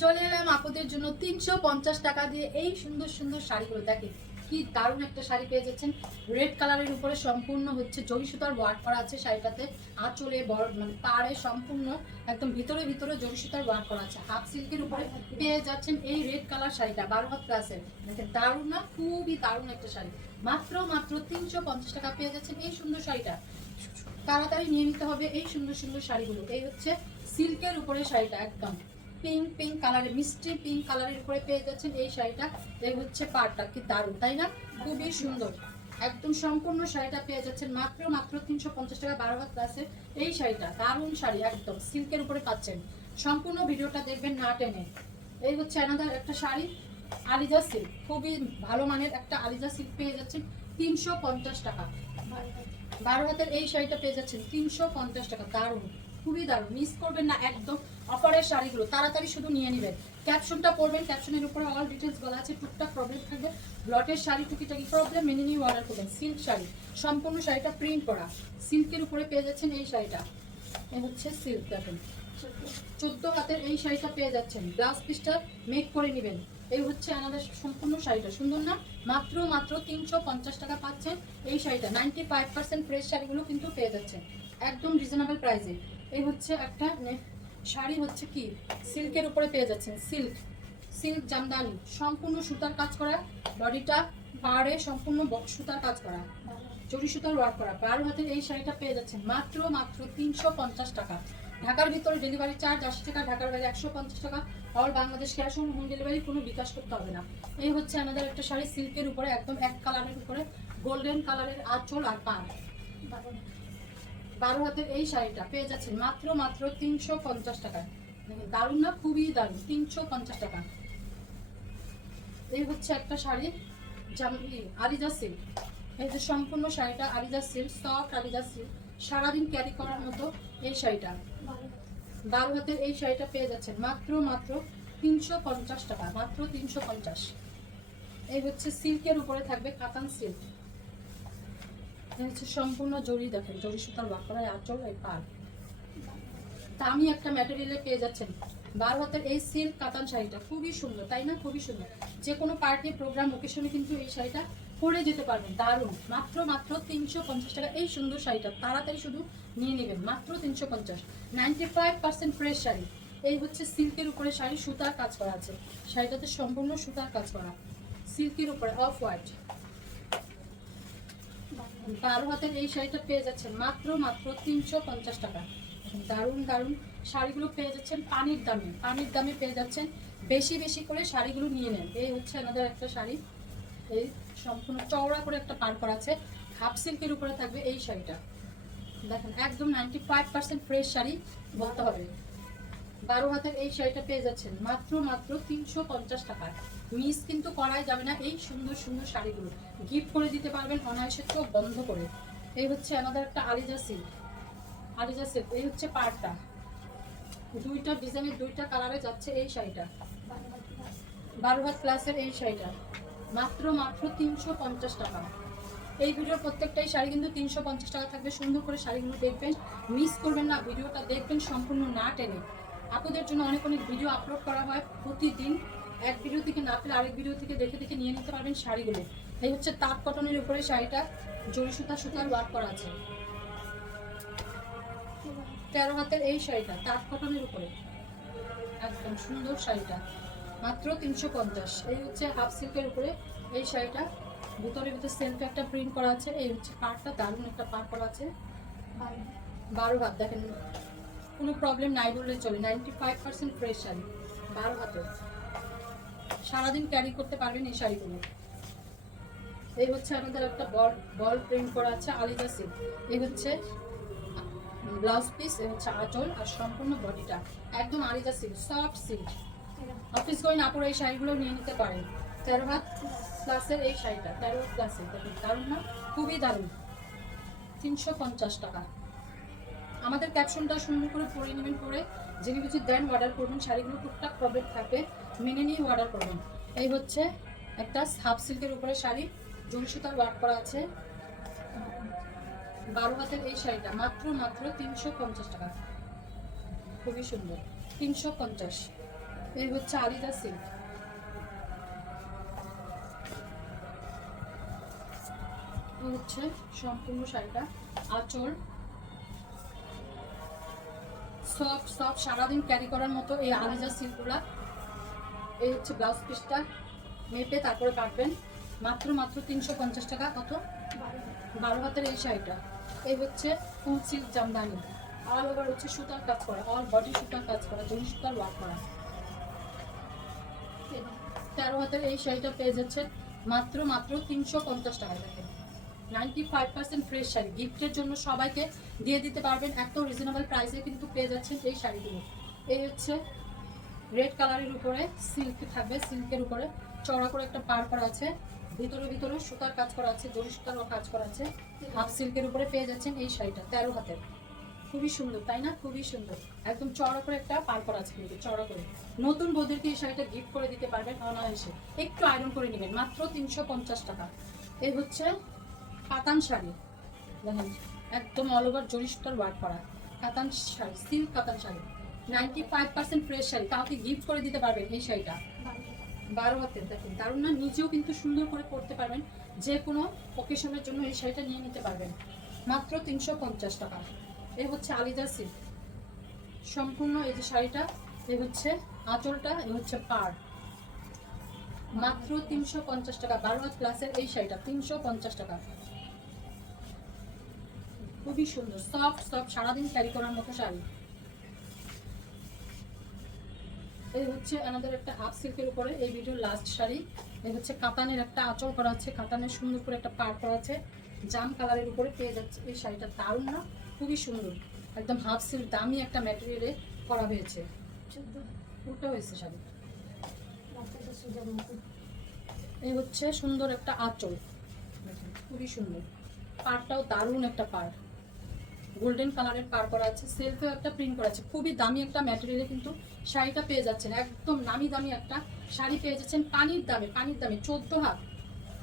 চলে এলাম আপুদের জন্য 350 টাকা দিয়ে এই সুন্দর সুন্দর শাড়িগুলো। দেখেন কি দারুণ একটা শাড়ি পেয়ে যাচ্ছেন। রেড কালারের উপরে সম্পূর্ণ হচ্ছে জরি সুতার ওয়ার্ক করা আছে শাড়িটাতে। আঁচলে বড় মানে পাড়ে সম্পূর্ণ একদম ভিতরে ভিতরে জরি সুতার ওয়ার্ক করা আছে। হাফ সিল্কের উপরে পেয়ে যাচ্ছেন এই রেড কালার শাড়িটা 12 হাত প্লাসের। দেখেন দারুণ না, খুবই দারুণ একটা শাড়ি। মাত্র মাত্র 350 টাকা পেয়ে যাচ্ছেন এই সুন্দর শাড়িটা। তাড়াতাড়ি নিয়ে নিতে হবে এই সুন্দর সুন্দর শাড়িগুলো। এই হচ্ছে সিল্কের উপরে শাড়িটা, একদম পিঙ্ক পিঙ্ক কালারের, মিষ্টি পিঙ্ক কালারের উপরে পেয়ে যাচ্ছেন এই শাড়িটা। এই হচ্ছে পাড়টা, কি দারুণ তাই না, খুবই সুন্দর। একদম সম্পূর্ণ শাড়িটা পেয়ে যাচ্ছেন মাত্র মাত্র 350 টাকা 12 হাত প্লাসের এই শাড়িটা। দারুণ শাড়ি, একদম সিল্কের উপরে পাচ্ছেন। সম্পূর্ণ ভিডিওটা দেখবেন না টেনে। এই হচ্ছে আলাদা একটা শাড়ি, আলিজা সিল্ক, খুবই ভালো মানের একটা আলিজা সিল্ক পেয়ে যাচ্ছেন 350 টাকা। 12 হাতের এই শাড়িটা পেয়ে যাচ্ছেন 350 টাকা। দারুণ, খুবই দারুণ, মিস করবেন না একদম। অফারের শাড়িগুলো তাড়াতাড়ি শুধু নিয়ে নেবেন। ক্যাপশনটা পড়বেন, ক্যাপশনের উপরে অল ডিটেলস বলা আছে। টুকটাক প্রবলেম থাকবে, ব্লটের শাড়ি টুকিটাকি প্রবলেম মেনে নিয়ে অর্ডার করবেন। সিল্ক শাড়ি, সম্পূর্ণ শাড়িটা প্রিন্ট করা সিল্কের উপরে পেয়ে যাচ্ছেন এই শাড়িটা। এ হচ্ছে সিল্ক, দেখেন 14 হাতের এই শাড়িটা পেয়ে যাচ্ছেন। ব্লাউজ পিসটা মেক করে নেবেন। এই হচ্ছে আমাদের সম্পূর্ণ শাড়িটা, সুন্দর না? মাত্র মাত্র 350 টাকা পাচ্ছেন এই শাড়িটা। 95% ফ্রেশ শাড়িগুলো কিন্তু পেয়ে যাচ্ছেন একদম রিজনেবল প্রাইসে। এই হচ্ছে একটা শাড়ি, হচ্ছে কি সিল্কের উপরে পেয়ে যাচ্ছেন। সিল্ক সিল্ক জামদানি, সম্পূর্ণ সুতার কাজ করা, বডিটা পাড়ে সম্পূর্ণ সুতার কাজ করা, জরি সুতার ওয়ার্ক করা। 12 হাতের এই শাড়িটা পেয়ে যাচ্ছেন মাত্র মাত্র 350 টাকা। ঢাকার ভিতরে ডেলিভারি চার্জ 80 টাকা, ঢাকার বাইরে 150 টাকা। All Bangladesh cash on home delivery, কোনো বিকাশ করতে হবে না। এই হচ্ছে আমাদের একটা শাড়ি সিল্কের উপরে, একদম এক কালারের উপরে গোল্ডেন কালারের আঁচল আর পাড়। 12 হাতের এই শাড়িটা পেয়ে যাচ্ছেন মাত্র মাত্র 350 টাকায়। দেখুন দারুণ না, খুবই দারুণ, 350 টাকা। এই হচ্ছে একটা শাড়ি আলিজা সিল্ক। এই যে সম্পূর্ণ শাড়িটা Aliza silk, soft Aliza silk, সারাদিন ক্যারি করার মতো এই শাড়িটা। 12 হাতের এই শাড়িটা পেয়ে যাচ্ছেন মাত্র মাত্র 350 টাকা, মাত্র 350। এই হচ্ছে সিল্কের উপরে থাকবে কাতান সিল্ক। এই হচ্ছে সম্পূর্ণ জরি, দেখেন জরি সুতার ওয়ার্ক করা আঁচল এই পাড়। দামি একটা ম্যাটেরিয়ালে পেয়ে যাচ্ছেন 12 হাতের এই সিল্ক কাতান শাড়িটা। খুবই সুন্দর তাই না, খুবই সুন্দর। যে কোনো পার্টি প্রোগ্রাম ওকেশনে কিন্তু এই শাড়িটা পরে যেতে পারবেন। দারুণ, মাত্র মাত্র 350 টাকা এই সুন্দর শাড়িটা। তাড়াতাড়ি শুধু নিয়ে নেবেন, মাত্র 350। 95% ফ্রেশ শাড়ি। এই হচ্ছে সিল্কের উপরে শাড়ি, সুতার কাজ করা আছে শাড়িটাতে, সম্পূর্ণ সুতার কাজ করা সিল্কের উপরে অফ হোয়াইট। 12 হাতের এই শাড়িটা পেয়ে যাচ্ছেন মাত্র মাত্র 350 টাকা। দারুণ দারুণ শাড়িগুলো পেয়ে যাচ্ছেন পানির দামে, পানির দামে পেয়ে যাচ্ছেন। বেশি বেশি করে শাড়িগুলো নিয়ে নেন। এই হচ্ছে আমাদের একটা শাড়ি, এই সম্পূর্ণ চওড়া করে একটা পার করা আছে, হাফ সিল্কের উপরে থাকবে এই শাড়িটা। দেখেন একদম 95% ফ্রেশ শাড়ি বলতে হবে। 12 হাতের এই শাড়িটা পেয়ে যাচ্ছেন মাত্র মাত্র 350 টাকায়। মিস কিন্তু করাই যাবে না এই সুন্দর সুন্দর শাড়িগুলো। গিফট করে দিতে পারবেন অনায়াসে চোখ বন্ধ করে। এই হচ্ছে আমাদের একটা আলিজা সিল্ক, আলিজা সিল্ক। এই হচ্ছে পাড়টা, দুইটা ডিজাইনের দুইটা কালারে যাচ্ছে এই শাড়িটা। 12 হাত প্লাসের এই শাড়িটা মাত্র মাত্র 350 টাকা। এই ভিডিওর প্রত্যেকটাই শাড়ি কিন্তু 350 টাকা থাকবে। সুন্দর করে শাড়িগুলো দেখবেন, মিস করবেন না। ভিডিওটা দেখবেন সম্পূর্ণ না টেনে। আপনাদের জন্য অনেক অনেক ভিডিও আপলোড করা হয় প্রতিদিন। এক ভিডিও থেকে না পেলে আরেক ভিডিও থেকে দেখে দেখে নিয়ে নিতে পারবেন শাড়িগুলো। এই হচ্ছে তাঁত কটনের উপরে শাড়িটা, জরি সুতা সুতার ওয়ার্ক করা আছে। 13 হাতের এই শাড়িটা তাঁত কটনের উপরে, একদম সুন্দর শাড়িটা মাত্র 350। এই হচ্ছে হাফ সিল্কের উপরে এই শাড়িটা, ভিতরে ভিতরে সেলফ একটা প্রিন্ট করা আছে। এই হচ্ছে পাড়টা, দারুণ একটা পাড় করা আছে। 12 হাত, দেখেন কোনো প্রবলেম নাই বললে চলে। 95% ফ্রেশ শাড়ি, 12 হাতে সারাদিন ক্যারি করতে পারবেন এই শাড়িগুলো। এই হচ্ছে আমাদের একটা বল বল প্রিন্ট করা আছে আলিজা সিল্ক। এই হচ্ছে ব্লাউজ পিস, এই হচ্ছে আঁচল আর সম্পূর্ণ বডিটা একদম Aliza silk, soft silk. Office going আপুরা এই শাড়িগুলো নিয়ে নিতে পারেন। 13 হাত প্লাসের এই শাড়িটা, 13 হাত প্লাসের, দেখুন দারুণ না, খুবই দারুণ। 350 টাকা। আমাদের ক্যাপশনটা সুন্দর করে পড়ে নেবেন, পরে জেনে কিছু দেন অর্ডার করবেন। শাড়িগুলো টুকটাক প্রবলেম থাকবে, মেনে নিয়ে অর্ডার করবেন। এই হচ্ছে একটা হাফ সিল্কের উপরে শাড়ি, জরি সুতার ওয়ার্ক করা আছে। 12 হাতের এই শাড়িটা মাত্র মাত্র 350 টাকা, খুবই সুন্দর, 350। এই হচ্ছে আলিদা সিল্ক, হচ্ছে সম্পূর্ণ শাড়িটা। আঁচল সফট সফট, সারাদিন ক্যারি করার মতো এই আলিজা সিল্কগুলা। এই হচ্ছে ব্লাউজ পিসটা, মেপে তারপরে কাটবেন। মাত্র মাত্র 350 টাকা। কত? 12 হাতের এই শাড়িটা। এই হচ্ছে ফুল সিল্ক জামদানি, অল ওভার হচ্ছে সুতার কাজ করা, অল বডি সুতার কাজ করা, জরি সুতার ওয়ার্ক করা। 13 হাতের এই শাড়িটা পেয়ে যাচ্ছে মাত্র মাত্র 350 টাকা। দেখেন 95% ফ্রেশ শাড়ি, গিফটের জন্য সবাইকে দিয়ে দিতে পারবেন এত রিজনেবল প্রাইসে কিন্তু পেয়ে যাচ্ছেন এই শাড়িগুলো। এই হচ্ছে রেড কালারের উপরে সিল্ক থাকবে, সিল্কের উপরে চড়া করে একটা পার করা আছে, ভিতরে ভিতরে সুতার কাজ করা আছে, জরি সুতার কাজ করা আছে। হাফ সিল্কের উপরে পেয়ে যাচ্ছেন এই শাড়িটা 13 হাতের। খুবই সুন্দর তাই না? খুবই সুন্দর, একদম চড়া করে একটা পার করা আছে, কিন্তু চড়া করে। নতুন বৌদেরকে এই শাড়িটা গিফট করে দিতে পারবেন অনায়াসে। একটু আয়রন করে নেবেন, মাত্র 350 টাকা। এই হচ্ছে কাতান শাড়ি, দেখেন একদম অল ওভার জরি সুতার ওয়ার্ক করা কাতান শাড়ি, সিল্ক কাতান শাড়ি, 95% ফ্রেশ শাড়ি, কাউকে গিফট করে দিতে পারবেন এই শাড়িটা। 12 হাতের, দেখেন দারুণ না? নিজেও কিন্তু সুন্দর করে পরতে পারবেন, যে কোনো অকেশনের জন্য এই শাড়িটা নিয়ে নিতে পারবেন। মাত্র 350 টাকা। এই হচ্ছে আলিদা সিল্ক সম্পূর্ণ এই যে শাড়িটা। এই হচ্ছে আঁচলটা, এই হচ্ছে পাড়। মাত্র 350 টাকা। 12 হাত ক্লাসের এই শাড়িটা 350 টাকা। খুবই সুন্দর, সফট সফট, সারাদিন ক্যারি করার মতো শাড়ি। এই হচ্ছে আমাদের একটা হাফ সিল্কের উপরে এই ভিডিওর লাস্ট শাড়ি। এই হচ্ছে কাতানের একটা আঁচল করা আছে, কাতানের সুন্দর করে একটা পাড় করা আছে, জাম কালারের উপরে পেয়ে যাচ্ছে এই শাড়িটা। দারুণ না? খুবই সুন্দর, একদম হাফ সিল্ক, দামি একটা ম্যাটেরিয়ালে করা হয়েছে। উল্টো হয়েছে শাড়ি। এই হচ্ছে সুন্দর একটা আঁচল, খুবই সুন্দর, পাড়টাও দারুণ একটা পাড়, গোল্ডেন কালারের পার করা আছে, সেলফেও একটা প্রিন্ট করা আছে। খুবই দামি একটা ম্যাটেরিয়ালে কিন্তু শাড়িটা পেয়ে যাচ্ছেন, একদম নামি দামি একটা শাড়ি পেয়ে যাচ্ছেন পানির দামে। পানির দামে 14 হাত।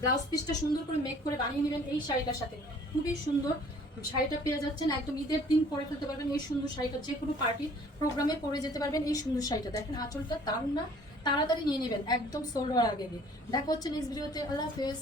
ব্লাউজ পিসটা সুন্দর করে মেক করে বানিয়ে নেবেন এই শাড়িটার সাথে। খুবই সুন্দর শাড়িটা পেয়ে যাচ্ছেন, একদম ঈদের দিন পরে ফেলতে পারবেন এই সুন্দর শাড়িটা, যে কোনো পার্টি প্রোগ্রামে পরে যেতে পারবেন এই সুন্দর শাড়িটা। দেখেন আঁচলটা দারুণ না? তাড়াতাড়ি নিয়ে নেবেন, একদম সোল্ড হওয়ার আগে। দেখা হচ্ছে নেক্সট ভিডিওতে। আল্লাহ হাফেজ।